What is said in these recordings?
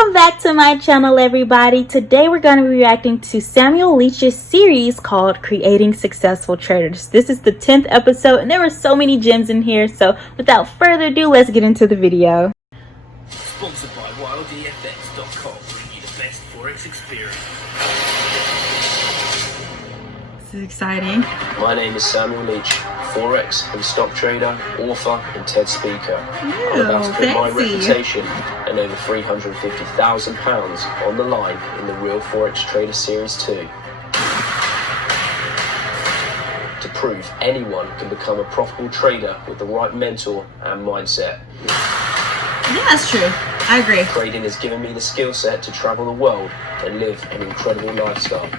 Welcome back to my channel, everybody. Today we're going to be reacting to Samuel Leach's series called Creating Successful Traders. This is the 10th episode and there were so many gems in here, so without further ado, let's get into the video. Sponsored by ftmo, bringing you the best Forex experience. This is exciting. My name is Samuel Leach, Forex and stock trader, author and TED speaker. I'm about to put my reputation and over £350,000 on the line in the Real Forex Trader Series 2 to prove anyone can become a profitable trader with the right mentor and mindset. Yeah, that's true. I agree. Trading has given me the skill set to travel the world and live an incredible lifestyle.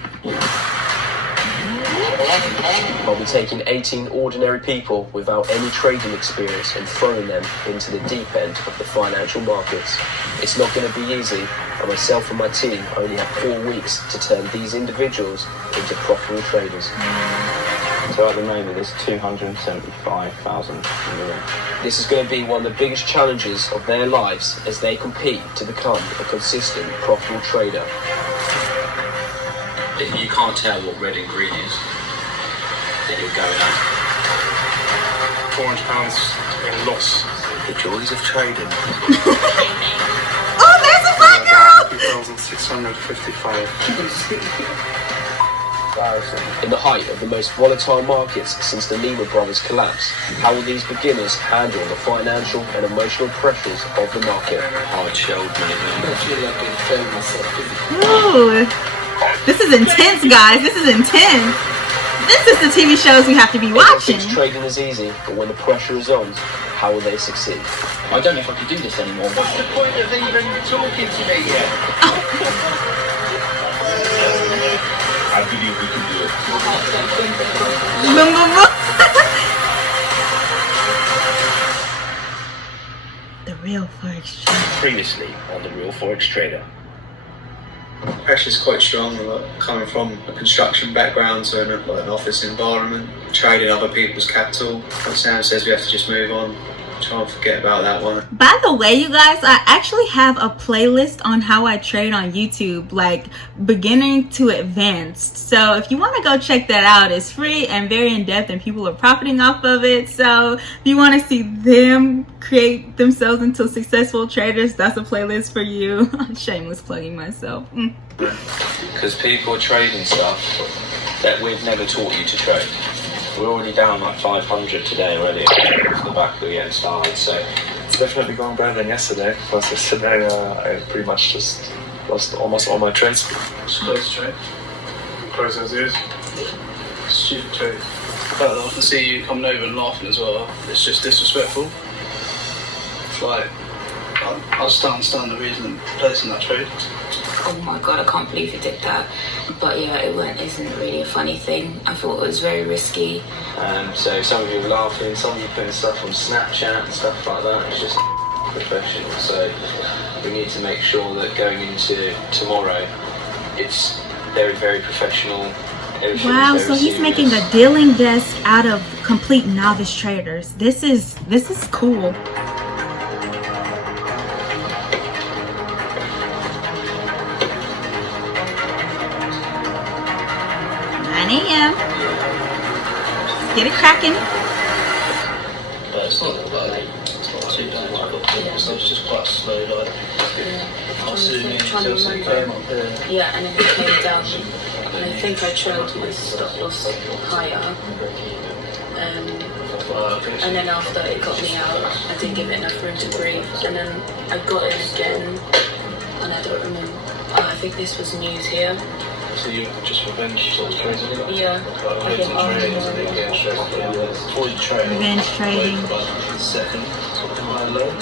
I'll be taking 18 ordinary people without any trading experience and throwing them into the deep end of the financial markets. It's not going to be easy, and myself and my team only have 4 weeks to turn these individuals into profitable traders. So at the moment there's 275,000 in the room. This is going to be one of the biggest challenges of their lives as they compete to become a consistent, profitable trader. You can't tell what red and green is, then you're going up. £400 in loss. The joys of trading. Oh, there's a black girl! 2,655. In the height of the most volatile markets since the Lehman Brothers collapse, how will these beginners handle the financial and emotional pressures of the market? Hard shelled, mate. Ooh. This is intense, guys. This is intense. This is the TV shows we have to be watching. Trading is easy, but when the pressure is on, how will they succeed? I don't know if I can do this anymore. What's the point of even talking to me yet? I believe we can do it. The Real Forex Trader. Previously on the Real Forex Trader. Pressure's quite strong, coming from a construction background to an office environment, trading other people's capital. Like Sam says, we have to just move on, try and forget about that one. By the way, you guys, I actually have a playlist on how I trade on YouTube, like beginning to advanced. So if you want to go check that out, it's free and very in-depth and people are profiting off of it. So if you want to see them create themselves into successful traders, that's a playlist for you. Shameless plugging myself. Because people are trading stuff that we've never taught you to trade. We're already down like 500 today already off the back of the getting started, so It's definitely going better than yesterday, because yesterday I pretty much just lost almost all my trades. It's close trade. Close as is. Stupid trade. The fact that I can see you coming over and laughing as well, it's just disrespectful. It's like, I just don't understand the reason of placing that trade. Oh my god, I can't believe you did that. But yeah, isn't really a funny thing. I thought it was very risky. so some of you are laughing, some of you are putting stuff on Snapchat and stuff like that. It's just professional, so we need to make sure that going into tomorrow, it's very, very professional. Wow, so he's making a dealing desk out of complete novice traders. This is cool. 9 a.m. Get it cracking. But it's not like, it's not too bad. It's just quite slow, like. I was zooming until something came up here. Yeah, and then it came down. And I think I trailed my stop loss higher. And then after it got me out, I didn't give it enough room to breathe. And then I got in again, and I don't remember. I think this was news here. So you just revenge sort of trading? Yeah. I think before you trade, Revenge trading. second, sort of high low. And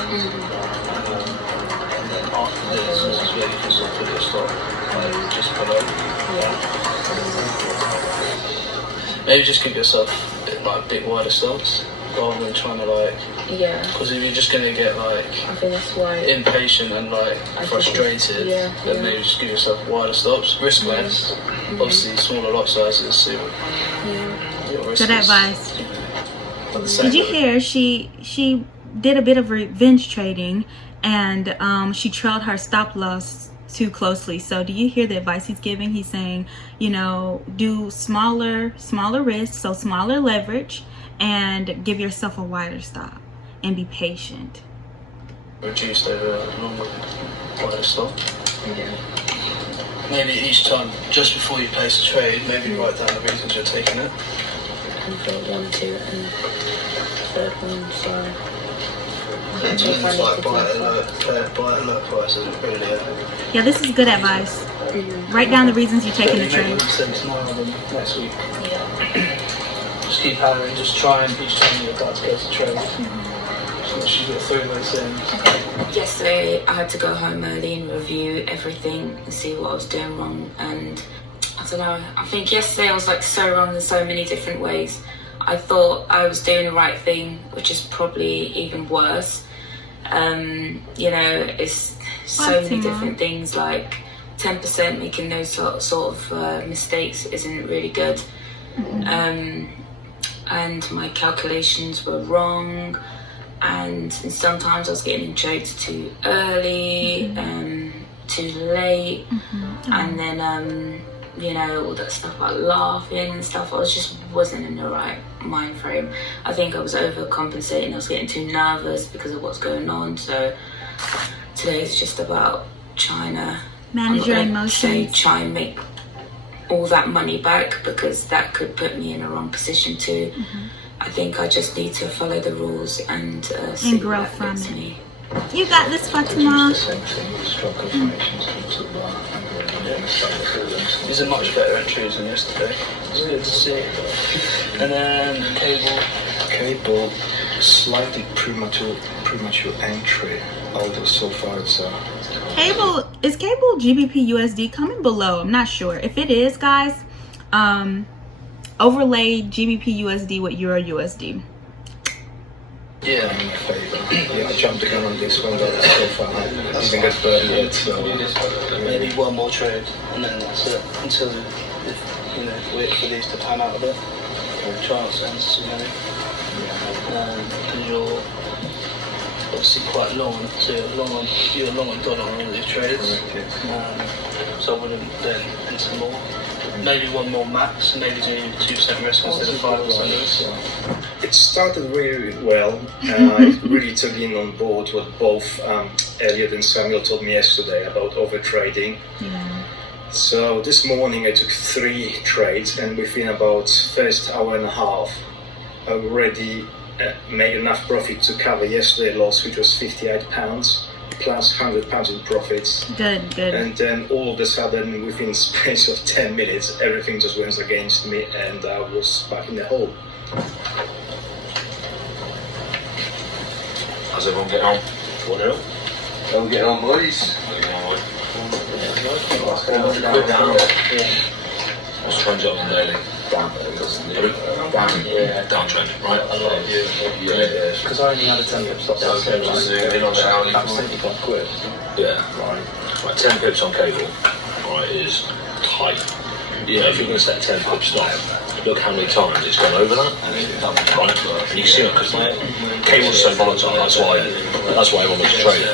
then after this, this is where you can sort of put your stop, like just below. Yeah. Maybe just give yourself a bit wider stops rather than trying to Yeah. because if you're just going to get I think that's why. impatient and frustrated, then maybe just give yourself wider stops, risk less. Obviously smaller lot sizes, so your risk Good advice. at the same Did you level. hear she did a bit of revenge trading and she trailed her stop loss too closely. So do you hear the advice he's giving? He's saying, you know, do smaller risks, so smaller leverage, and give yourself a wider stop and be patient. Reduced over a longer wider stop. Yeah. Maybe each time, just before you place a trade, maybe write down the reasons you're taking it. And for 1, 2, and third one, so. It's like buy alert prices, really. Yeah, this is good advice. Write down the reasons you're taking the trade. Make sense now than next week. Yeah. Just keep hammering, just try and each time you're about to go to trade. Just make sure you get through those things. Yesterday I had to go home early and review everything and see what I was doing wrong, and I don't know, I think yesterday I was like so wrong in so many different ways. I thought I was doing the right thing, which is probably even worse. You know, it's so many different things, like 10% making those sort of mistakes isn't really good. And my calculations were wrong, and sometimes I was getting in trades too early, too late, and then you know, all that stuff about laughing and stuff. I just wasn't in the right mind frame. I think I was overcompensating. I was getting too nervous because of what's going on. So today is just about trying to manage your emotions. Try and make all that money back, because that could put me in a wrong position too. I think I just need to follow the rules and grow from it. You got this, Fatima. These are much better entries than yesterday. It's good to see. And then cable, slightly premature entry. Although so far it's cable GBP USD? Comment below. I'm not sure. If it is, guys, overlay GBP USD with Euro USD. Yeah, in favor. Yeah, I jumped the gun on this one, but so far I didn't get burned yet. So maybe one more trade, and then that's it. Until you know, wait for these to pan out a bit. Chance ends, you know. And you're obviously quite long, so you're long on dollar on all these trades. So I wouldn't then enter more. Maybe one more max, maybe do 2% risk instead of 5% risk. It started really well. I really took in on board what both Elliot and Samuel told me yesterday about overtrading. So this morning I took 3 trades, and within about first hour and a half I already made enough profit to cover yesterday's loss, which was £58. Plus £100 in profits. Good. And then all of a sudden, within space of 10 minutes, everything just went against me, and I was back in the hole. How's everyone getting on? 1-0. How we getting on, boys? What's trend up on daily? Down trend, right? Because I only had a 10 pip stop. Zoom in on Saudi. That's 75 quid. Yeah. Right, 10 pips on cable, right, is tight. Yeah, if you're going to set a 10 pip stop, look how many times it's gone over that. Right? And you can see it because cable's so volatile, that's why everyone makes a trade.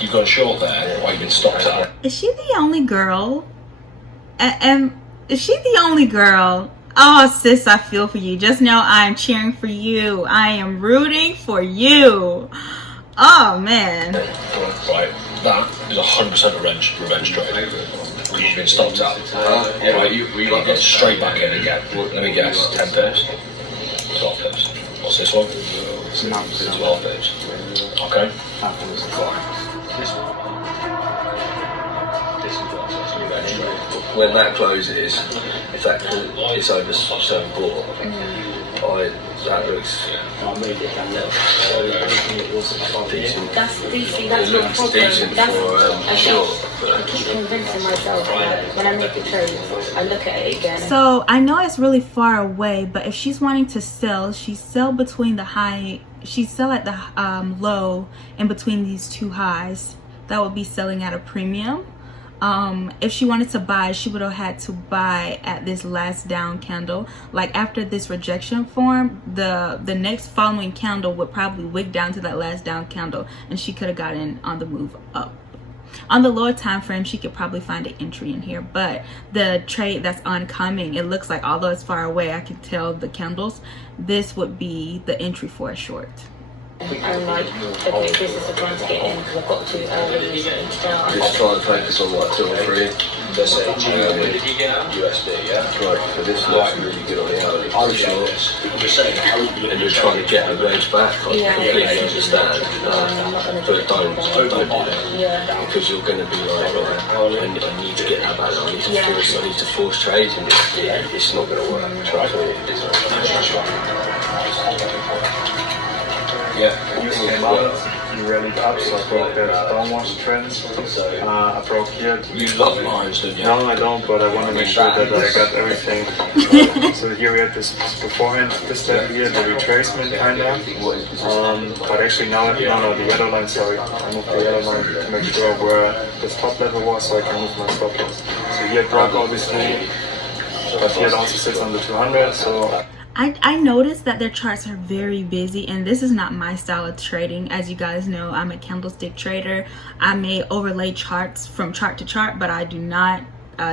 You've got a short there, or you've been stopped out. Is she the only girl? Is she the only girl? Oh, sis, I feel for you. Just know I am cheering for you. I am rooting for you. Oh, man. Right, that is 100% a revenge trade. You've been stopped out. Right, you get straight back in again. Let me guess, 10 pips. 12 pips. What's this one? 12 pips. Okay. When that closes, if that it's over 7.4, that looks decent. That's my problem. Decent for sure. I keep convincing myself that when I make a trade, I look at it again. So I know it's really far away, but if she's wanting to sell, she's sell between the high. She sell at the low in between these two highs. That would be selling at a premium. if she wanted to buy, she would have had to buy at this last down candle. Like after this rejection form, the next following candle would probably wick down to that last down candle, and she could have gotten on the move up. On the lower time frame, she could probably find an entry in here, but the trade that's oncoming, it looks like, although it's far away, I can tell the candles, this would be the entry for a short. And like, okay, this is the time to get in because I've got too early. Just try and focus on like 2 or 3. Let's say USD, yeah? Right, so this looks really good on the hourly. I'm sure. And you're trying to get a range back. I completely understand. But don't do that. Because you're going to be like, I need to get that back. I need to force trades, and it's not going to work. Yeah, you rallied up, so I broke that downward trend. I broke here. You love mines, don't you? No, I don't, but I want to make sure that I got everything. So here we have this beforehand, this level here, the retracement kind of. But actually now, the yellow line, sorry. I moved the yellow line to make sure where this top level was, so I can move my stop loss. So here it broke obviously, but here it also sits on the 200, so. I noticed that their charts are very busy, and this is not my style of trading. As you guys know, I'm a candlestick trader. I may overlay charts from chart to chart, but I do not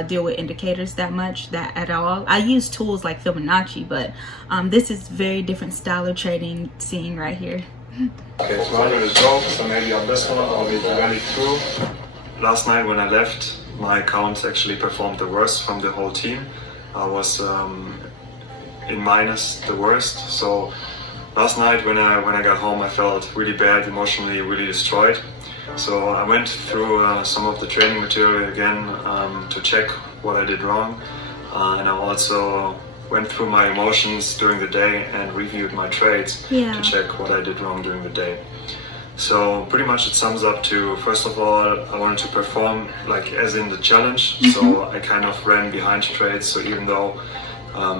deal with indicators that much, at all. I use tools like Fibonacci, but this is very different style of trading scene right here. Okay, 200 is broke, so maybe on this one I'll be rallied through. Last night when I left, my account actually performed the worst from the whole team. I was in minus, the worst. So last night when I got home, I felt really bad, emotionally really destroyed. So I went through some of the training material again to check what I did wrong, and I also went through my emotions during the day and reviewed my trades to check what I did wrong during the day. So pretty much it sums up to, first of all, I wanted to perform like as in the challenge. So I kind of ran behind trades, so even though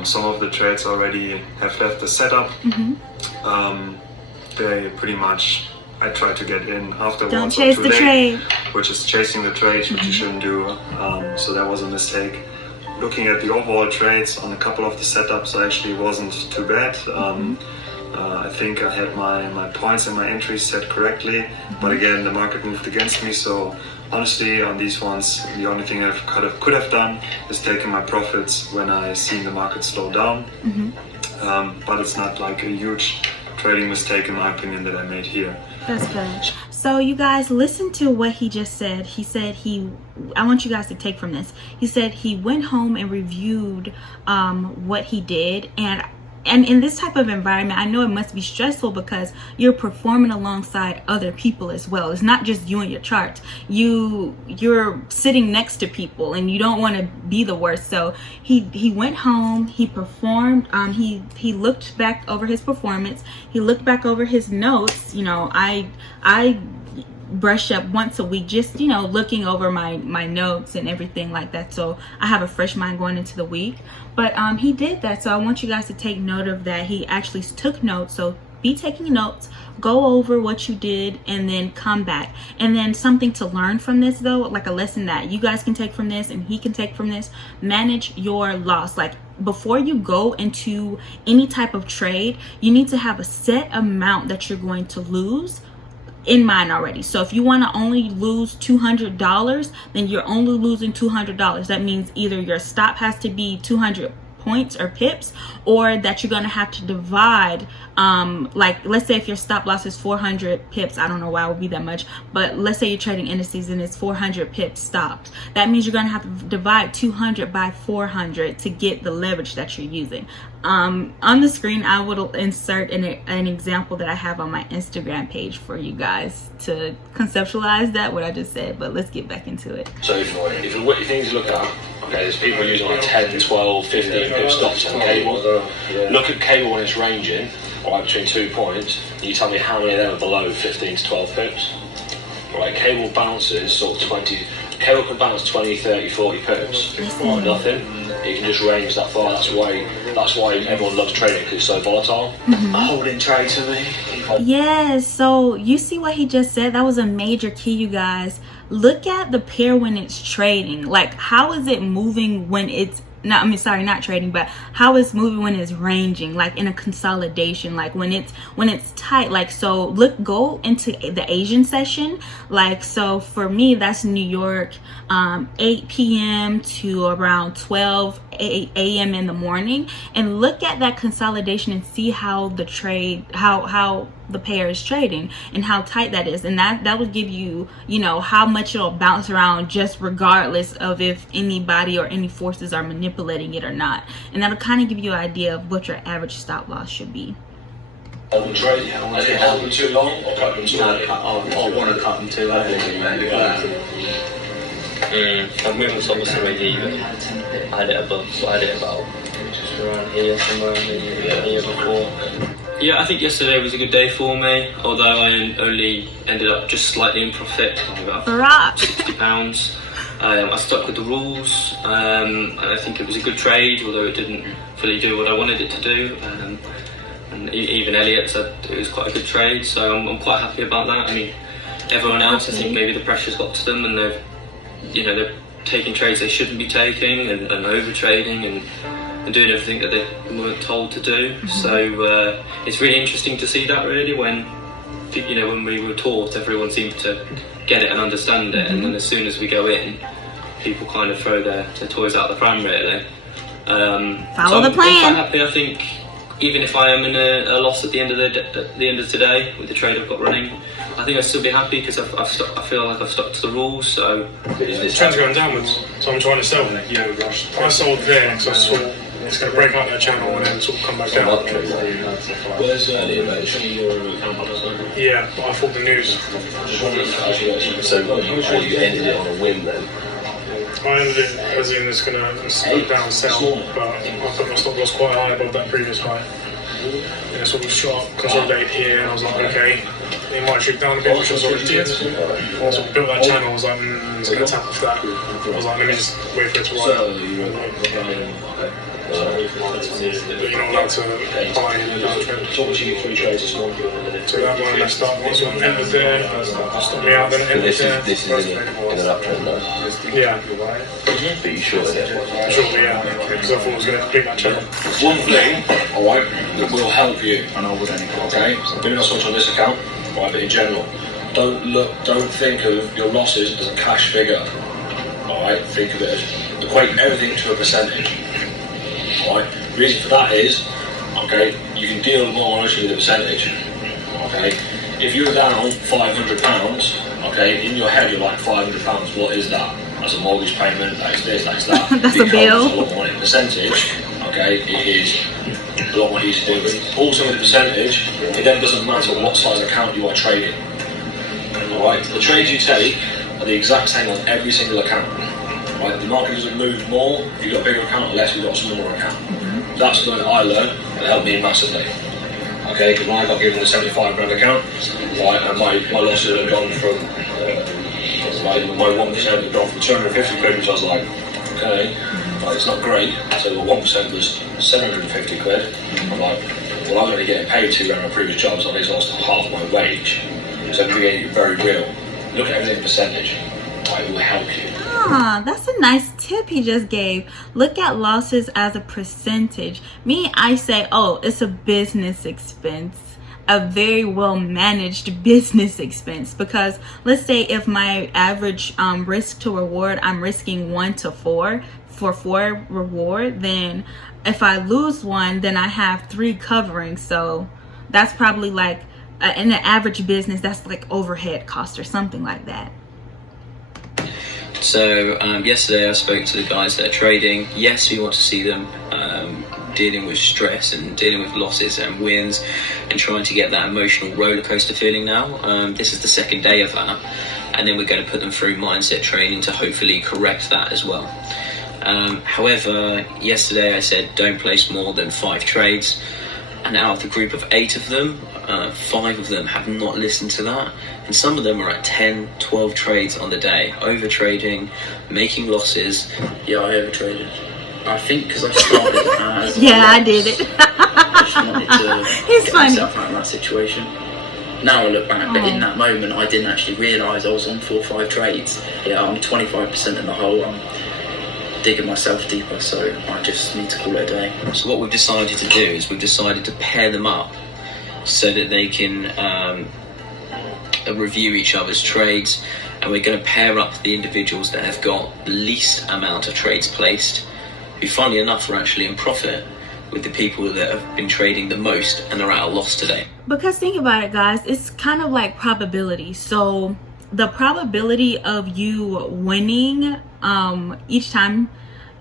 some of the trades already have left the setup, they pretty much, I tried to get in afterwards. Don't chase the trade. Which is chasing the trade, which you shouldn't do. So that was a mistake. Looking at the overall trades on a couple of the setups, actually wasn't too bad. I think I had my points and my entries set correctly, but again, the market moved against me. So honestly, on these ones, the only thing I could have done is taken my profits when I seen the market slow down. But it's not like a huge trading mistake in my opinion that I made here. That's good. So you guys, listen to what he just said. He said I want you guys to take from this. He said he went home and reviewed what he did, and in this type of environment, I know it must be stressful because you're performing alongside other people as well. It's not just you and your charts. You're sitting next to people, and you don't want to be the worst. So he went home, he performed, he looked back over his performance, he looked back over his notes. You know, I brush up once a week, just looking over my notes and everything like that, so I have a fresh mind going into the week. But he did that, so I want you guys to take note of that. He actually took notes, so be taking notes, go over what you did, and then come back. And then something to learn from this though, like a lesson that you guys can take from this and he can take from this: manage your loss. Like, before you go into any type of trade, you need to have a set amount that you're going to lose in mind already. So if you want to only lose $200, then you're only losing $200. That means either your stop has to be 200 points or pips, or that you're going to have to divide, like let's say if your stop loss is 400 pips, I don't know why it would be that much, but let's say you're trading indices and it's 400 pips stopped. That means you're going to have to divide 200 by 400 to get the leverage that you're using. On the screen I will insert an example that I have on my Instagram page for you guys to conceptualize that, what I just said. But let's get back into it. So if what you think to look at, okay, there's people using like 10, 12, 15 pip stops on cable. Look at cable when it's ranging, right, between 2 points. You tell me how many of them are below 15 to 12 pips. Right, cable bounces sort of 20. Cable can bounce 20, 30, 40 pips or nothing. It can just range that far. That's why everyone loves trading, because it's so volatile. Holding trades for me. Yes, so you see what he just said? That was a major key, you guys. Look at the pair when it's trading. Like, how is it moving when it's not trading, but how it's moving when it's ranging, like in a consolidation, like when it's tight. Like, so go into the Asian session. Like, so for me, that's New York, 8 p.m. to around 12 a.m. in the morning, and look at that consolidation and see how the trade, how the pair is trading and how tight that is, and that will give you, you know, how much it'll bounce around, just regardless of if anybody or any forces are manipulating it or not. And that'll kind of give you an idea of what your average stop loss should be. On trade, has it held them too long or cut them too early? I want to cut them too early. I've moved obviously already even. I had it about around here, somewhere here before. Yeah, I think yesterday was a good day for me, although I only ended up just slightly in profit, about £60. I stuck with the rules, and I think it was a good trade, although it didn't fully do what I wanted it to do. And even Elliot said it was quite a good trade, so I'm quite happy about that. I mean, everyone else, I think maybe the pressure's got to them, and they're taking trades they shouldn't be taking, and over trading and doing everything that they weren't told to do. So it's really interesting to see that, really, when we were taught, everyone seemed to get it and understand it, and then as soon as we go in, people kind of throw their toys out the pram, really. Follow the plan. I'm quite happy. I think even if I am in a loss at the end of today with the trade I've got running, I think I'd still be happy because I feel like I've stuck to the rules. So the trend's going downwards, so I'm trying to sell. I sold there because I saw it's going to break out that channel and then sort of come back down. Where's the information in your account? Yeah, but I thought the news. So you ended it on a win then? I ended it as in it's going to slow down sell, but I put my stop loss quite high above that previous high. And it sort of shot up, consolidated here, and I was like, okay, it might shoot down a bit, which I sort of did. I sort of built that channel, I was like, it's going to tap off that. I was like, let me just wait for it to ride. But you're not allowed to buy in the downtrend. So that one I start, once I entered there, stopped me out, then it entered there. This is in an uptrend though? Yeah. But you shorted it? Shortly, yeah, because I thought I was going to complete that channel. One thing, alright, that will help you, okay? Maybe not so much on this account, right, but in general. Don't think of your losses as a cash figure, alright? Think of it as equate everything to a percentage. Right. The reason for that is, okay, you can deal more honestly with a percentage. Okay, if you're down £500, okay, in your head you're like £500. What is that? That's a mortgage payment. That's this. That's that. That's a bill. It's a lot more money. Percentage, okay, it is a lot more easy to deal with. Also with the percentage, it then doesn't matter what size account you are trading. All right, the trades you take are the exact same on every single account. Right, the market doesn't move more if you've got a bigger account or less if you've got a smaller account. That's something I learned and it helped me massively. Okay, because when I got given a £75 account, right, and my losses had gone from, my 1% had gone from 250 quid, which I was like, okay, right, it's not great. So the 1% was 750 quid. I'm like, well, I'm only getting paid £2 on my previous job, so I just lost half my wage. So creating it very real. Look at everything in percentage. It will help you. That's a nice tip he just gave. Look at losses as a percentage. Me, I say, oh, it's a business expense, a very well managed business expense. Because let's say if my average risk to reward, I'm risking 1 to 4 for 4 reward, then if I lose 1, then I have 3 covering. So that's probably like in an average business, that's like overhead cost or something like that. So yesterday I spoke to the guys that are trading. Yes, we want to see them dealing with stress and dealing with losses and wins and trying to get that emotional roller coaster feeling now. This is the second day of that, and then we're going to put them through mindset training to hopefully correct that as well. However, yesterday I said don't place more than 5 trades, and out of the group of 8 of them, 5 of them have not listened to that, and some of them are at 10, 12 trades on the day, over trading, making losses. Yeah, I over traded. I think because I started as yeah, I did it. I just wanted to He's get funny. myself out of that situation. Now I look back, but in that moment I didn't actually realise I was on 4 or 5 trades. Yeah, I'm 25% in the hole. I'm digging myself deeper, so I just need to call it a day. So what we've decided to do is we've decided to pair them up so that they can review each other's trades, and we're going to pair up the individuals that have got the least amount of trades placed, who funnily enough are actually in profit, with the people that have been trading the most and are at a loss today. Because think about it, guys, it's kind of like probability. So the probability of you winning each time,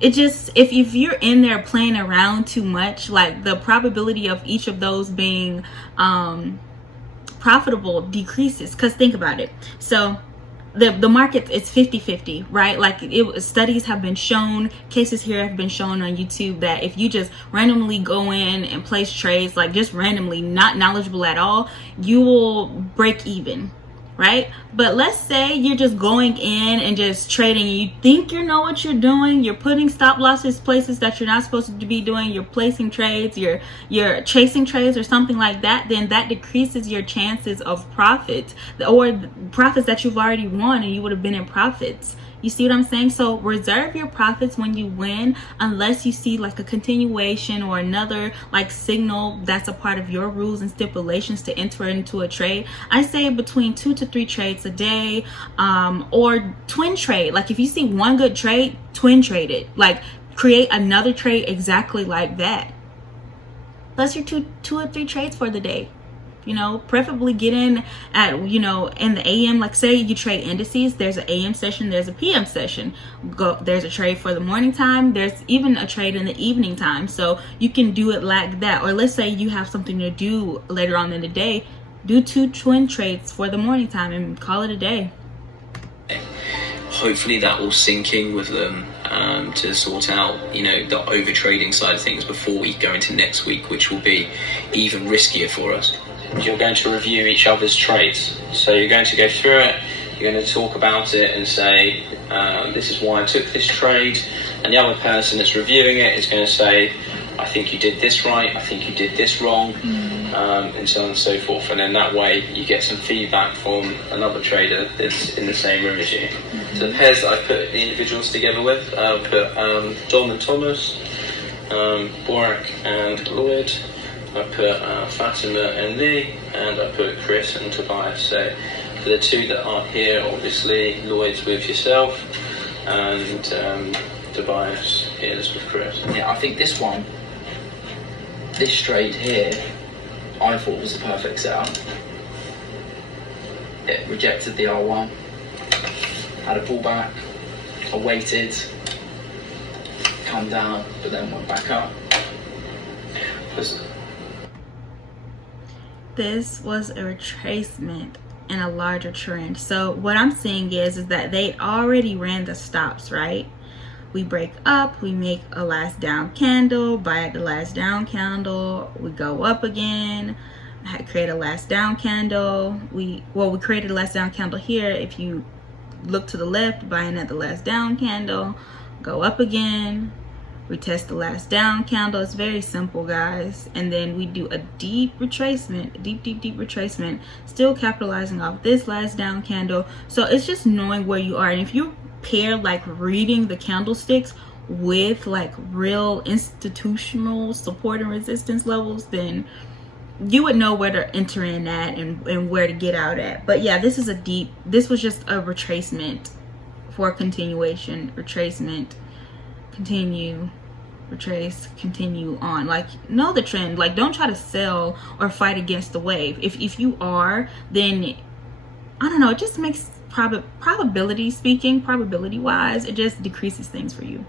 it just, if you're in there playing around too much, like the probability of each of those being profitable decreases. Because think about it, so the market is 50-50, right? Like studies have been shown, cases here have been shown on YouTube, that if you just randomly go in and place trades, like just randomly, not knowledgeable at all, you will break even, right? But let's say you're just going in and just trading, you think you know what you're doing, you're putting stop losses places that you're not supposed to be doing, you're placing trades, you're chasing trades or something like that, then that decreases your chances of profit, or profits that you've already won and you would have been in profits. You see what I'm saying? So reserve your profits when you win, unless you see like a continuation or another like signal that's a part of your rules and stipulations to enter into a trade. I say between 2 to 3 trades a day, or twin trade. Like if you see one good trade, twin trade it. Like create another trade exactly like that. That's your two or 3 trades for the day. You know, preferably get in at, you know, in the AM. Like say you trade indices, there's an AM session, there's a PM session. There's a trade for the morning time, there's even a trade in the evening time. So you can do it like that. Or let's say you have something to do later on in the day, do 2 twin trades for the morning time and call it a day. Hopefully that will sink in with them to sort out, you know, the over trading side of things before we go into next week, which will be even riskier for us. You're going to review each other's trades. So you're going to go through it, you're going to talk about it and say, this is why I took this trade. And the other person that's reviewing it is going to say, I think you did this right, I think you did this wrong, and so on and so forth. And then that way you get some feedback from another trader that's in the same room as you. So the pairs that I've put the individuals together with, I've put Dom and Thomas, Borak and Lloyd. I put Fatima and Lee, and I put Chris and Tobias. So for the 2 that aren't here, obviously Lloyd's with yourself, and Tobias is with Chris. Yeah, I think this trade here, I thought was the perfect setup. It rejected the R1, had a pullback, I waited, come down, but then went back up. This was a retracement in a larger trend. So what I'm seeing is that they already ran the stops, right? We break up, we make a last down candle, buy at the last down candle, we go up again, create a last down candle. We created a last down candle here. If you look to the left, buying at the last down candle, go up again, retest the last down candle. It's very simple, guys. And then we do a deep retracement, deep retracement, still capitalizing off this last down candle. So it's just knowing where you are. And if you pair like reading the candlesticks with like real institutional support and resistance levels, then you would know where to enter in at and where to get out at. But yeah, this was just a retracement for continuation, retracement, continue, retrace, continue on. Like, know the trend. Like, don't try to sell or fight against the wave. If you are, then I don't know, it just makes probability wise, it just decreases things for you.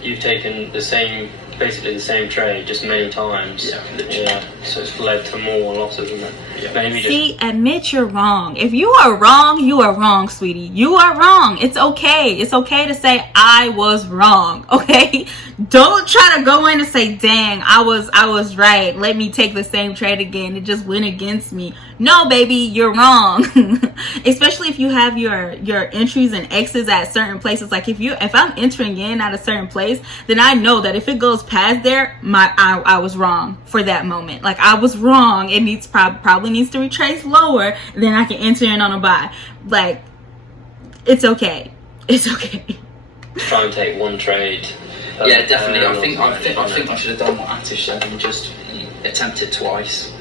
You've taken the same basically the same trade, just many times. Yeah, literally. Yeah, so it's led to more losses, isn't it? Yeah. Maybe See, admit you're wrong. If you are wrong, sweetie. You are wrong. It's okay. It's okay to say I was wrong. Okay? Don't try to go in and say, dang, I was right. Let me take the same trade again. It just went against me. No, baby, you're wrong. Especially if you have your entries and exits at certain places. Like if I'm entering in at a certain place, then I know that if it goes past there, I was wrong for that moment. Like I was wrong. It needs probably needs to retrace lower, then I can enter in on a buy. Like it's okay. It's okay. try and take one trade. Yeah, definitely. I think I should have done what Atish said and just attempt it twice.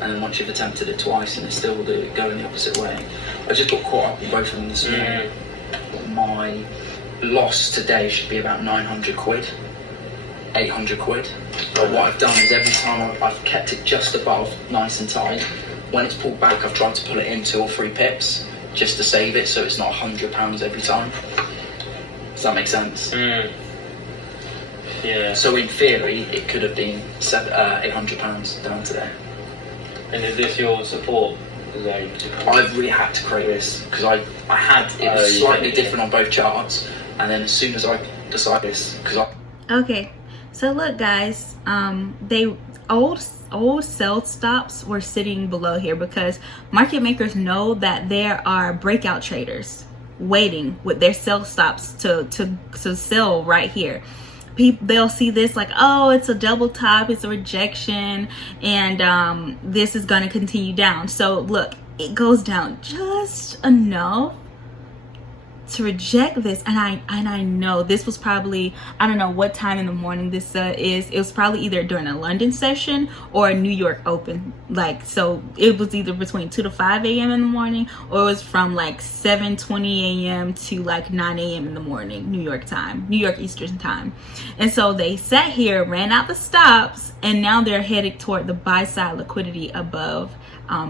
And then once you've attempted it twice and it's still going the opposite way. I just got caught up in both of them this morning. My loss today should be about 900 quid, 800 quid. But what I've done is every time I've kept it just above, nice and tight. When it's pulled back, I've tried to pull it in 2 or 3 pips just to save it, so it's not £100 every time. Does that make sense? Yeah. So in theory, it could have been £800 down today. And is this your support zone? I've really had to create this because I had it was slightly different on both charts, and then as soon as I decided this, Okay, so look, guys, they old sell stops were sitting below here because market makers know that there are breakout traders waiting with their sell stops to sell right here. They'll see this like, oh, it's a double top, it's a rejection, and this is going to continue down. So look, it goes down just enough to reject this, and I know this was probably, I don't know what time in the morning this is. It was probably either during a London session or a New York open. Like, so it was either between 2 to 5 a.m. in the morning, or it was from like 7:20 a.m. to like 9 a.m. in the morning, New York time, New York Eastern time. And so they sat here, ran out the stops, and now they're headed toward the buy side liquidity above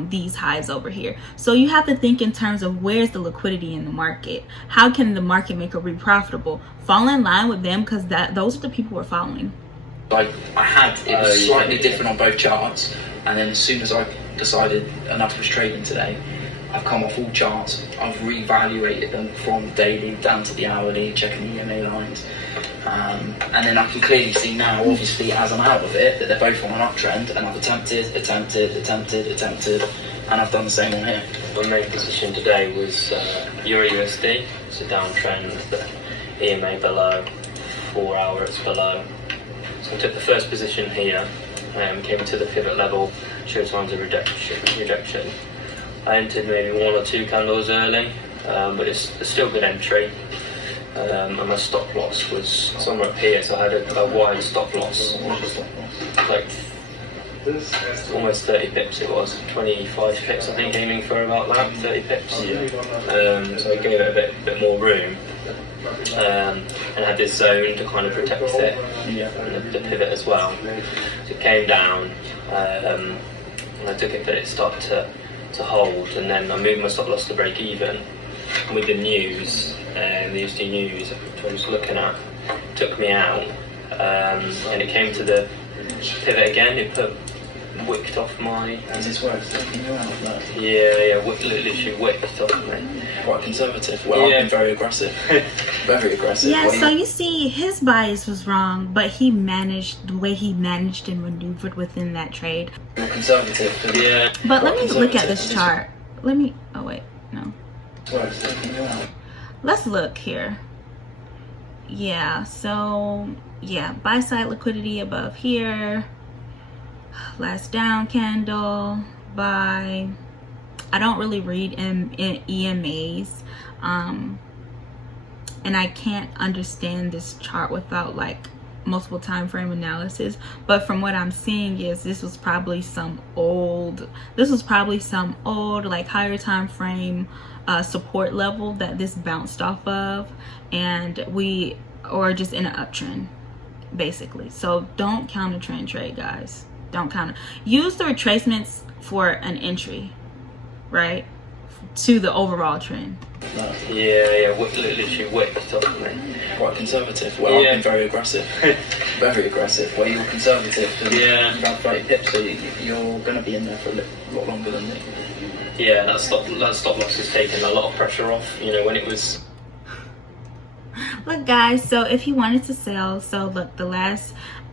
these highs over here. So you have to think in terms of where's the liquidity in the market. How can the market maker be profitable? Fall in line with them, because those are the people we're following. I had it was slightly different on both charts, and then as soon as I decided enough was trading today, I've come off all charts. I've reevaluated them from daily down to the hourly, checking the EMA lines. And then I can clearly see now, obviously, as I'm out of it, that they're both on an uptrend, and I've attempted, and I've done the same on here. My main position today was Euro USD. It's a downtrend, the EMA below, 4 hours below. So I took the first position here, came to the pivot level, showed signs of rejection. I entered maybe 1 or 2 candles early, but it's still good entry. And my stop loss was somewhere up here, so I had a wide stop loss. Like almost 30 pips it was, 25 pips I think, aiming for about that, 30 pips. So I gave it a bit more room. And I had this zone to kind of protect it, and the pivot as well. So it came down, and I took it, but it started to hold, and then I moved my stop loss to break even. With the news, the USD news, which I was looking at, took me out, and it came to the pivot again. It wicked off my. Is this where it's taking you out? No. Yeah, literally wicked off me. Quite conservative. Well, I've been very aggressive. Very aggressive. Yeah, so you see, his bias was wrong, but he managed the way he managed and maneuvered within that trade. More conservative. Yeah. But let me look at this chart. Oh wait, no. Let's look here. Yeah, so yeah, buy side liquidity above here. Last down candle, buy. I don't really read in EMAs, and I can't understand this chart without like multiple time frame analysis. But from what I'm seeing is this was probably some old like higher time frame support level that this bounced off of, and we are just in an uptrend basically. So don't counter trend trade, guys. Don't counter. Use the retracements for an entry, right? to the overall trend. Yeah, literally whipped off me. Quite conservative. Well, I've been very aggressive. Very aggressive. Where you're conservative and you've had 30 pips, so you're going to be in there for a lot longer than me. Yeah, that stop loss has taken a lot of pressure off. You know, when it was. Look, guys, so if you wanted to sell, so look,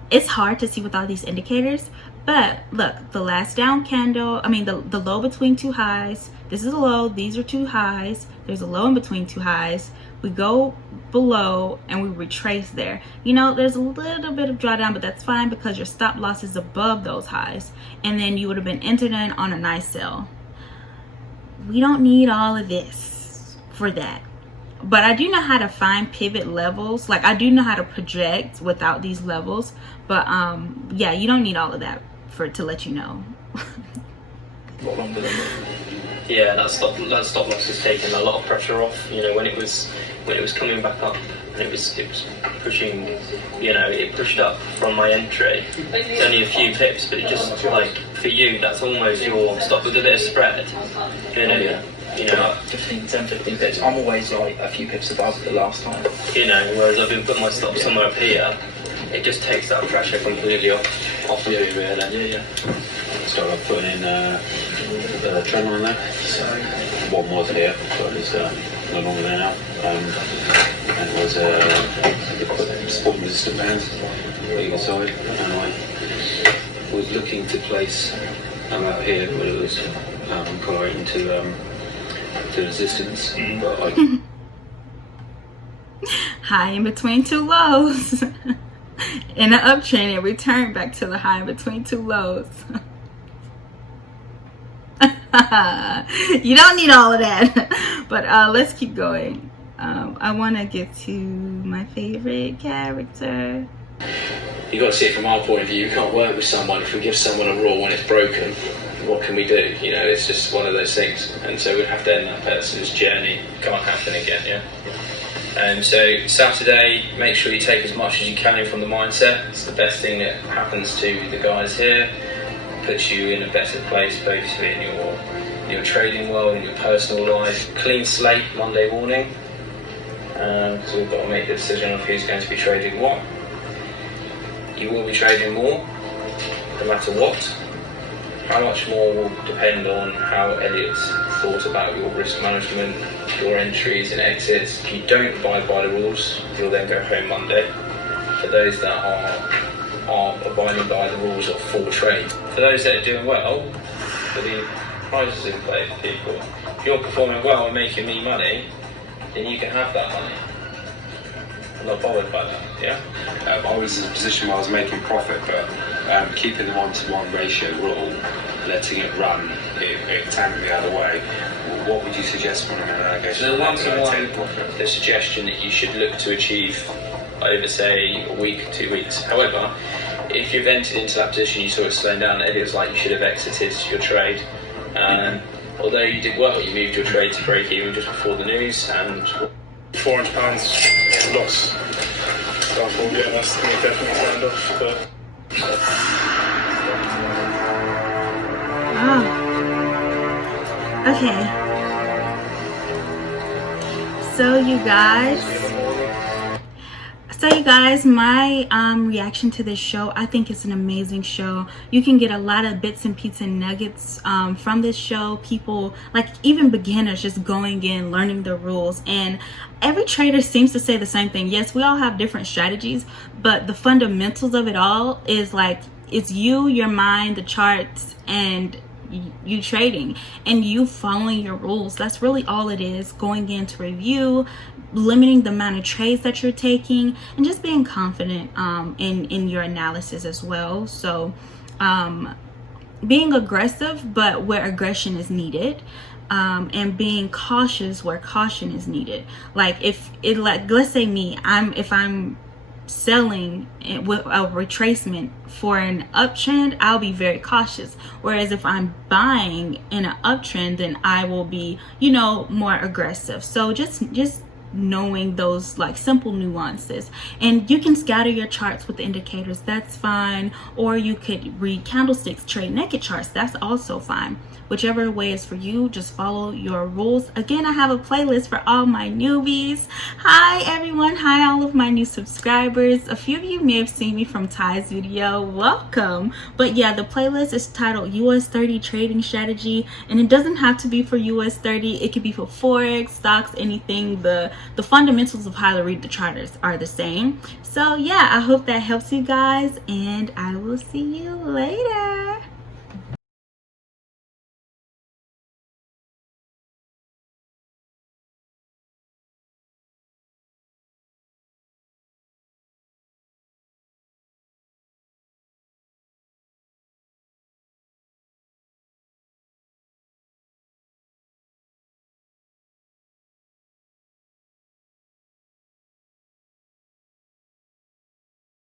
it's hard to see with all these indicators, but look, the last down candle, I mean the low between two highs, this is a low, these are two highs, there's a low in between two highs, we go below and we retrace there. You know, there's a little bit of drawdown, but that's fine because your stop loss is above those highs, and then you would have been entered in on a nice sell. We don't need all of this for that. But I do know how to find pivot levels. Like, I do know how to project without these levels. But yeah, you don't need all of that to let you know. Yeah, that stop loss has taken a lot of pressure off. You know, when it was coming back up, and it was pushing. You know, it pushed up from my entry. It's only a few pips, but it just, like, for you, that's almost your stop with a bit of spread. You know. You know, 10, 15 pips. I'm always like a few pips above the last time. You know, whereas I've been putting my stop somewhere up here, it just takes that pressure completely off of you, really. Yeah. So I've put in a trend line there. So one was here, but it's no longer there now. And it was support and resistance bands either side, and I was looking to place up here, but it was correlating to resistance, but I high in between two lows. In an uptrend, it returned back to the high in between two lows. You don't need all of that. But let's keep going. I want to get to my favorite character. You got to see it from our point of view. You can't work with someone if we give someone a rule when it's broken. What can we do? You know, it's just one of those things, and so we'd have to end that person's journey. Can't happen again, yeah. And so Saturday, make sure you take as much as you can in from the mindset. It's the best thing that happens to the guys here. Puts you in a better place, both in your trading world, in your personal life. Clean slate Monday morning. So we've got to make the decision of who's going to be trading what. You will be trading more, no matter what. How much more will depend on how Elliot's thought about your risk management, your entries and exits. If you don't abide by the rules, you'll then go home Monday. For those that are abiding by the rules of full trade. For those that are doing well, there'll be prizes in play for people. If you're performing well and making me money, then you can have that money. I'm not bothered by that, yeah? I was in a position where I was making profit, but keeping the 1-to-1 ratio rule, letting it run, it tanked the other way. What would you suggest when I'm going to go? So the 1-to-1, the suggestion that you should look to achieve over, say, a week, 2 weeks. However, if you've entered into that position, you saw it slowing down, Elliot's like you should have exited your trade. Although you did well, you moved your trade to break even just before the news, and £400 loss. So I thought, yeah, that's going to definitely stand off. But okay. So you guys, my reaction to this show, I think it's an amazing show. You can get a lot of bits and pieces and nuggets from this show. People, like even beginners, just going in, learning the rules. And every trader seems to say the same thing. Yes, we all have different strategies, but the fundamentals of it all is like, it's you, your mind, the charts, and you trading and you following your rules. That's really all it is. Going in to review, limiting the amount of trades that you're taking, and just being confident in your analysis as well. So being aggressive, but where aggression is needed, and being cautious where caution is needed. Like let's say me, if I'm selling with a retracement for an uptrend, I'll be very cautious. Whereas if I'm buying in an uptrend, then I will be, more aggressive. So just knowing those like simple nuances. And you can scatter your charts with indicators, that's fine, or you could read candlesticks, trade naked charts, that's also fine. Whichever way is for you, just follow your rules. Again, I have a playlist for all my newbies. Hi everyone, hi all of my new subscribers. A few of you may have seen me from Ty's video, welcome. But yeah, the playlist is titled US 30 Trading Strategy, and it doesn't have to be for US 30, it could be for Forex, stocks, anything. The fundamentals of how to read the charts are the same. So yeah, I hope that helps you guys, and I will see you later.